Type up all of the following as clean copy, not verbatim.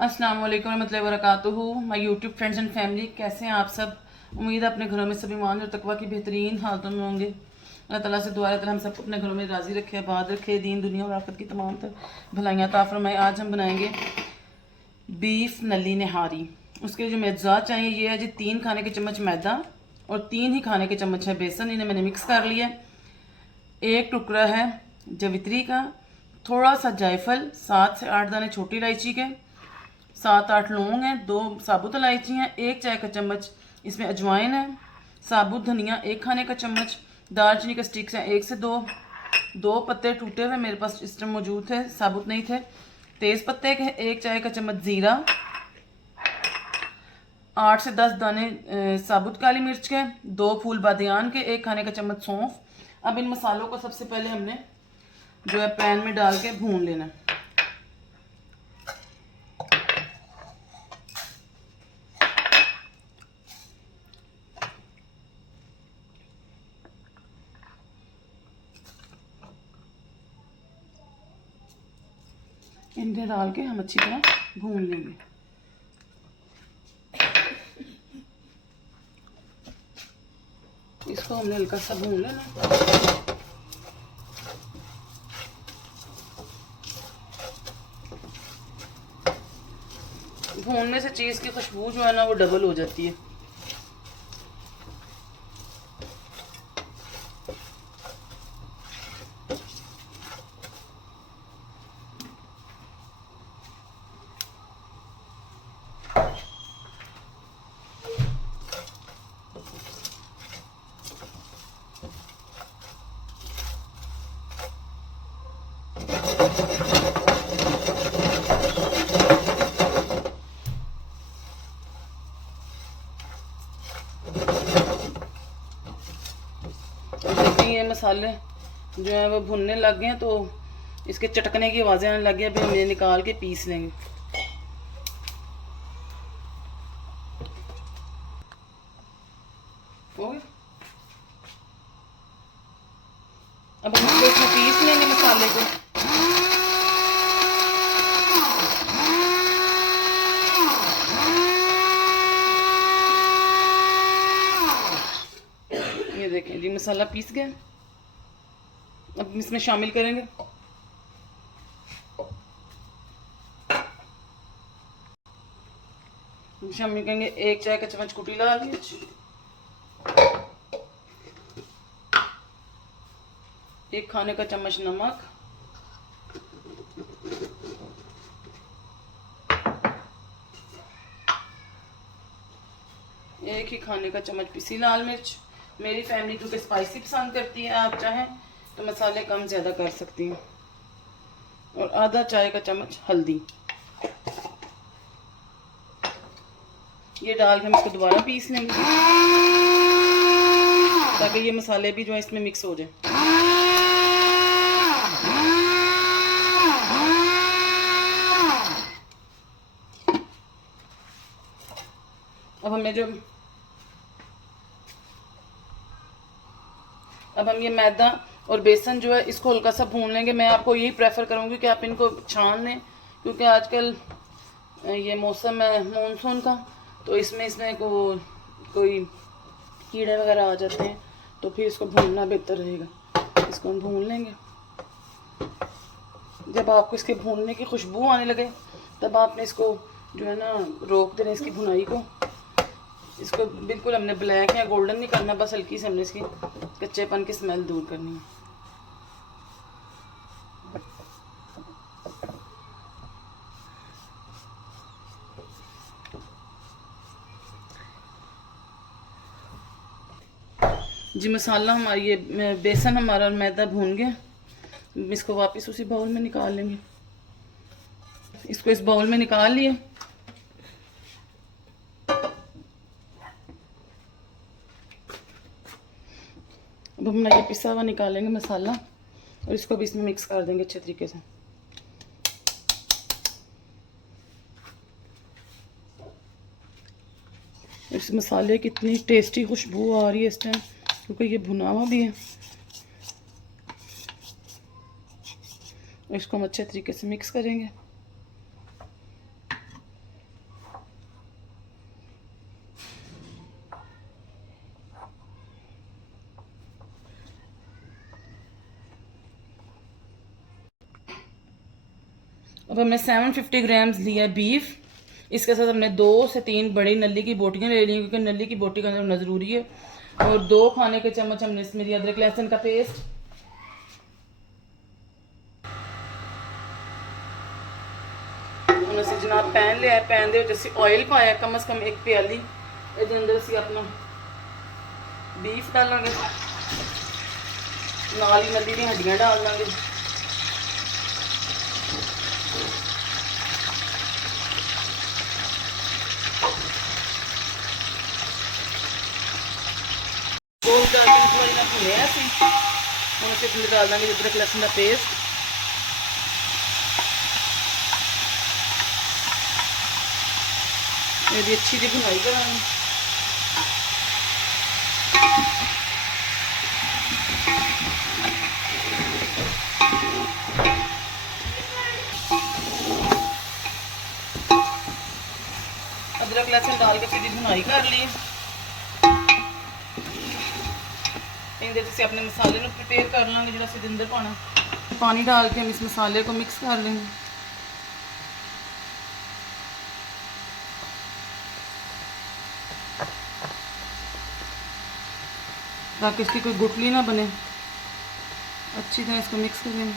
अस्सलाम वालेकुम रहमतुल्लाहि व बरकातुहू। My YouTube friends and family, कैसे हैं आप सब। उम्मीद है अपने घरों में सभी ईमान और तकवा की बेहतरीन हालतों में होंगे। अल्लाह ताला से दुआ है ताला हम सबको अपने घरों में राज़ी रखे, आबाद रखे, दीन दुनिया और आखिरत की तमाम तर भलाइयाँ अता फरमाए। आज हम बनाएंगे बीफ नली नहारी। उसके लिए जो मेज़ात चाहिए ये है जी 3 खाने के चम्मच मैदा और 3 ही खाने के चम्मच है बेसन। इन्हें मैंने मिक्स कर लिया। एक टुकड़ा है जवित्री का, थोड़ा सा जायफल, 7 से 8 दाने छोटी इलायची के, 7-8 लौंग हैं, 2 साबुत इलायची हैं, 1 चाय का चम्मच इसमें अजवाइन है, साबुत धनिया 1 खाने का चम्मच, दालचीनी के स्टिक्स हैं 1 से 2 पत्ते टूटे हुए मेरे पास इस टाइम मौजूद थे, साबुत नहीं थे। तेज़ पत्ते के 1 चाय का चम्मच ज़ीरा, 8 से 10 दाने साबुत काली मिर्च के, 2 फूल बादियान के, 1 खाने का चम्मच सौंफ। अब इन मसालों को सबसे पहले हमने जो है पैन में डाल के भून लेना है। इन्हें डाल के हम अच्छी तरह भून लेंगे। इसको हमने हल्का सा भून लेना। भूनने से चीज़ की खुशबू जो है ना वो डबल हो जाती है। ये मसाले जो है वो भुनने लग गए हैं तो इसके चटकने की आवाज़ें आने लग गई। अभी हम ये निकाल के पीस लेंगे। अब हम इसमें पीस लेंगे मसाले को। ये देखें जी मसाला पीस गया। अब इसमें शामिल करेंगे शामिल करेंगे 1 चाय का चम्मच कुटी लाल मिर्च, 1 खाने का चम्मच नमक, 1 ही खाने का चम्मच पिसी लाल मिर्च। मेरी फैमिली क्योंकि स्पाइसी पसंद करती है, आप चाहें तो मसाले कम ज़्यादा कर सकती हैं। और आधा चाय का चम्मच हल्दी। ये डाल के हम इसको दोबारा पीस लेंगे ताकि ये मसाले भी जो है इसमें मिक्स हो जाए। अब हम ये मैदा और बेसन जो है इसको हल्का सा भून लेंगे। मैं आपको यही प्रेफर करूँगी कि आप इनको छान लें, क्योंकि आजकल ये मौसम है मानसून का, तो इसमें कोई कीड़े वगैरह आ जाते हैं, तो फिर इसको भूनना बेहतर रहेगा। इसको हम भून लेंगे। जब आपको इसके भूनने की खुशबू आने लगे तब आपने इसको जो है ना रोक देना, इसकी भुनाई को। इसको बिल्कुल हमने ब्लैक या गोल्डन नहीं करना, बस हल्की से हमने इसकी कच्चेपन की स्मेल दूर करनी है। जी मसाला हमारी ये बेसन हमारा और मैदा भून गया। इसको वापस उसी बाउल में निकाल लेंगे। इसको इस बाउल में निकाल लिए। अब हम ये पिसा हुआ निकालेंगे मसाला और इसको भी इसमें मिक्स कर देंगे अच्छे तरीके से। इस मसाले की इतनी टेस्टी खुशबू आ रही है इस टाइम, क्योंकि ये भुना हुआ भी है। इसको हम अच्छे तरीके से मिक्स करेंगे। अब हमने 750 ग्राम्स लिया बीफ। इसके साथ हमने 2 से 3 बड़ी नली की बोटियाँ ले ली क्योंकि नली की बोटी का अंदर ज़रूरी है। और 2 खाने के चम्मच हमने इसमें लिया अदरक लहसुन का पेस्ट। हमने जनाब पैन लिया है, पैन दे जैसे ऑयल पाया कम से कम 1 प्याली। ये अंदर से अपना बीफ डालेंगे, नाल ही नली दी हड्डियां डाल देंगे। भुने असी हम इसे डाल देंगे अदरक लहसुन का पेस्ट। यदि अच्छी जी भुनाई करांगे। अदरक लहसुन डाल के सीधी भुनाई कर ली। अपने मसाले को प्रिपेयर कर लेंगे जो असं अंदर पाना। पानी डाल के हम इस मसाले को मिक्स कर लेंगे ताकि इसकी कोई गुठली ना बने। अच्छी तरह इसको मिक्स करेंगे।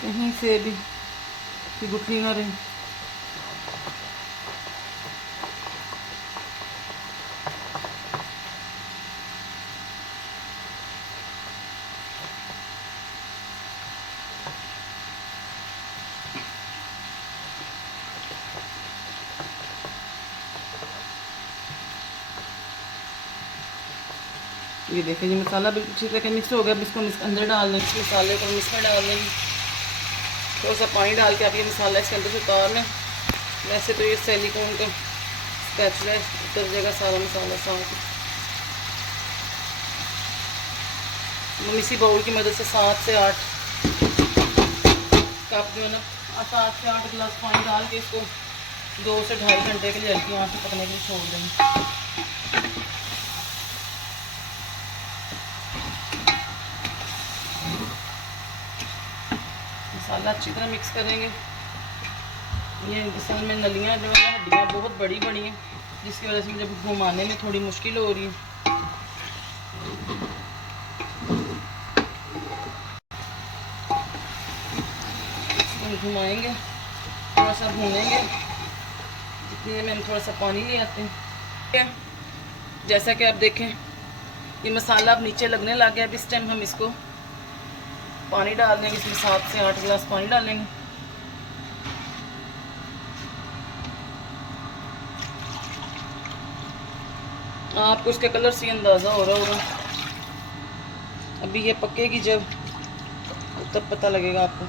कहीं से भी गुठली ना रहे। ये देखें जी मसाला बिल्कुल अच्छी तरह मिक्स हो गया। अब इसको अंदर डाल देंगे, मसाले को इसमें डाल देंगे। थोड़ा सा पानी डाल के आप ये मसाला इसके अंदर से उतार लें। वैसे तो ये सिलिकॉन का स्पैचुला उतर जाएगा सारा मसाला साथ। हम इसी बाउल की मदद से 7 से 8 कप जो है ना 7 से 8 गिलास पानी डाल के इसको 2 से 2.5 घंटे के लिए हल्की आंच में पकने के लिए छोड़ देंगे। मसाला अच्छी तरह मिक्स करेंगे। ये असल में नलियाँ जो है हड्डियाँ बहुत बड़ी बड़ी हैं जिसकी वजह से मुझे घुमाने में थोड़ी मुश्किल हो रही है। इसको घुमाएंगे, थोड़ा सा भूनेंगे। इतने में हम थोड़ा सा पानी ले आते हैं। जैसा कि आप देखें ये मसाला अब नीचे लगने लग गया। अब इस टाइम हम इसको पानी डाल देंगे। इसमें 7 से 8 गिलास पानी डालेंगे। आपको इसके कलर से अंदाज़ा हो रहा होगा। अभी ये पकेगी जब तब पता लगेगा आपको।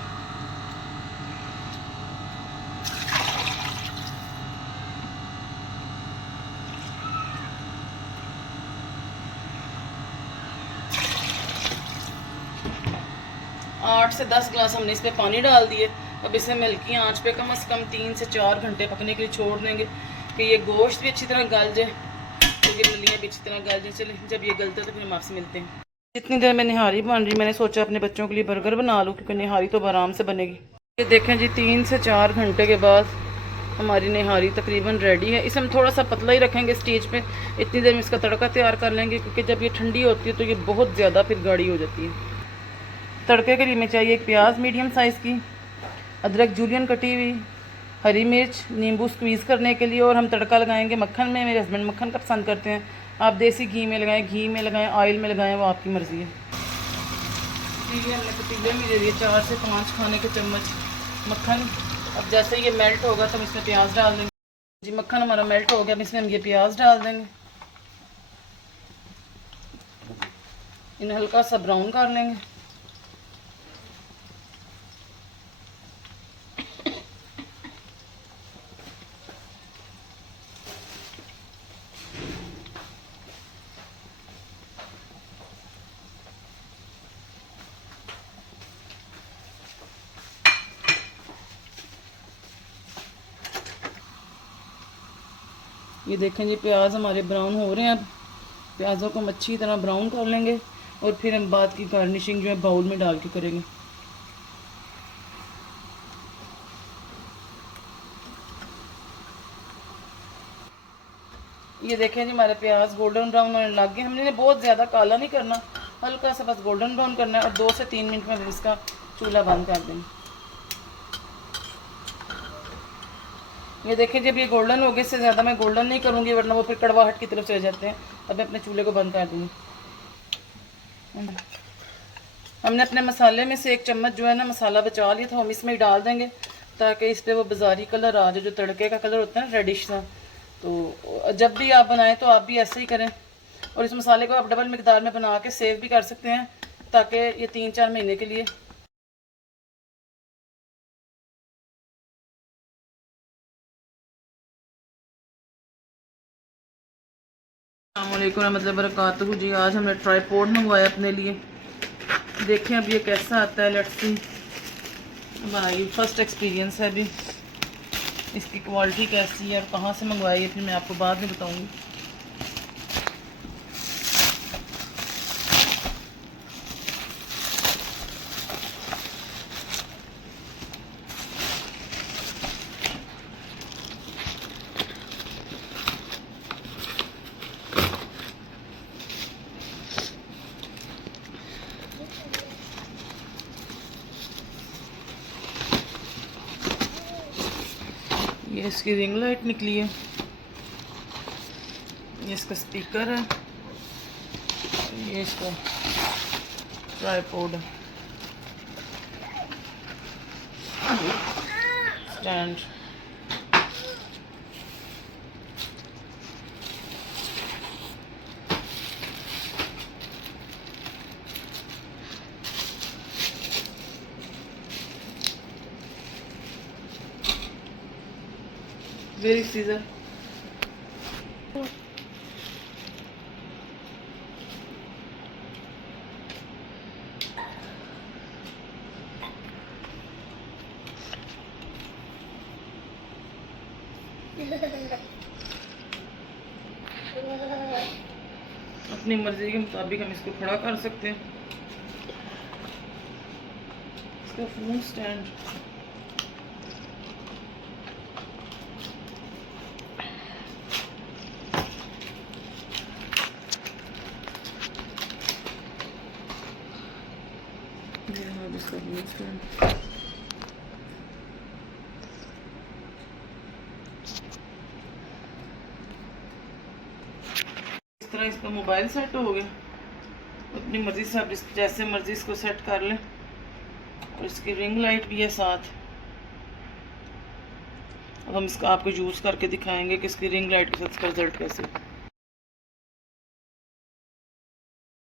आठ से 10 गिलास हमने इस पे पानी डाल दिए। अब इसे हम हल्की आंच पे कम से कम 3 से 4 घंटे पकने के लिए छोड़ देंगे कि ये गोश्त भी अच्छी तरह गल जाए तो ये नलियाँ भी अच्छी तरह गल जाए। चले जब ये गलता है तो फिर हम आपसे मिलते हैं। जितनी देर में निहारी बन रही मैंने सोचा अपने बच्चों के लिए बर्गर बना लूँ क्योंकि निहारी तो आराम से बनेगी। ये देखें जी 3 से 4 घंटे के बाद हमारी निहारी तकरीबन रेडी है। इसे हम थोड़ा सा पतला ही रखेंगे स्टेज पे। इतनी देर में इसका तड़का तैयार कर लेंगे क्योंकि जब ये ठंडी होती है तो ये बहुत ज़्यादा फिर गाढ़ी हो जाती है। तड़के के लिए हमें चाहिए 1 प्याज मीडियम साइज़ की, अदरक जूलियन कटी हुई, हरी मिर्च, नींबू स्क्वीज़ करने के लिए। और हम तड़का लगाएंगे मक्खन में। मेरे हस्बैंड मक्खन का पसंद करते हैं। आप देसी घी में लगाएं, घी में लगाएं, ऑयल में लगाएं, वो आपकी मर्ज़ी है। ये हमने पतीले में दे दिए 4 से 5 खाने के चम्मच मक्खन। अब जैसे ये मेल्ट होगा तो हम इसमें प्याज डाल देंगे। जी मक्खन हमारा मेल्ट हो गया। अब इसमें हम ये प्याज डाल देंगे। इन्हें हल्का सा ब्राउन कर लेंगे। ये देखें जी प्याज हमारे ब्राउन हो रहे हैं। अब प्याज़ों को हम अच्छी तरह ब्राउन कर लेंगे। और फिर हम बाद की गार्निशिंग जो है बाउल में डाल के करेंगे। ये देखें जी हमारे प्याज गोल्डन ब्राउन होने लग गए। हमने बहुत ज़्यादा काला नहीं करना, हल्का सा बस गोल्डन ब्राउन करना है और 2 से 3 मिनट में इसका चूल्हा बंद कर देंगे। ये देखें जब ये गोल्डन हो गए, इससे ज़्यादा मैं गोल्डन नहीं करूँगी वरना वो फिर कड़वाहट की तरफ चले जाते हैं। अब मैं अपने चूल्हे को बंद कर दूँगी। हमने अपने मसाले में से 1 चम्मच जो है ना मसाला बचा लिया था, हम इसमें ही डाल देंगे ताकि इस पर वो बाजारी कलर आ जाए, जो तड़के का कलर होता है ना रेडिश सा। तो जब भी आप बनाएं तो आप भी ऐसे ही करें, और इस मसाले को आप डबल मिकदार में बना के सेव भी कर सकते हैं ताकि ये 3-4 महीने के लिए। अस्सलामुअलैकुम रहमतुल्लाहि व बरकातहू जी। आज हमने ट्राईपॉड मंगवाया अपने लिए, देखें अब ये कैसा आता है। लेट्स सी, हमारा ये फर्स्ट एक्सपीरियंस है अभी, इसकी क्वालिटी कैसी है और कहाँ से मंगवाई है फिर मैं आपको बाद में बताऊंगी। ये इसकी रिंग लाइट निकली है, ये इसका स्पीकर है, ये इसका tripod stand. Where is Caesar? अपनी मर्जी के मुताबिक हम इसको खड़ा कर सकते हैं। इसका फोन स्टैंड इसका फोन स्टैंड इस तरह इसका मोबाइल सेट हो गया। अपनी मर्जी से आप जैसे मर्जी इसको सेट कर लें, और इसकी रिंग लाइट भी है साथ। अब हम इसका आपको यूज़ करके दिखाएंगे कि इसकी रिंग लाइट के साथ इसका रिजल्ट कैसे।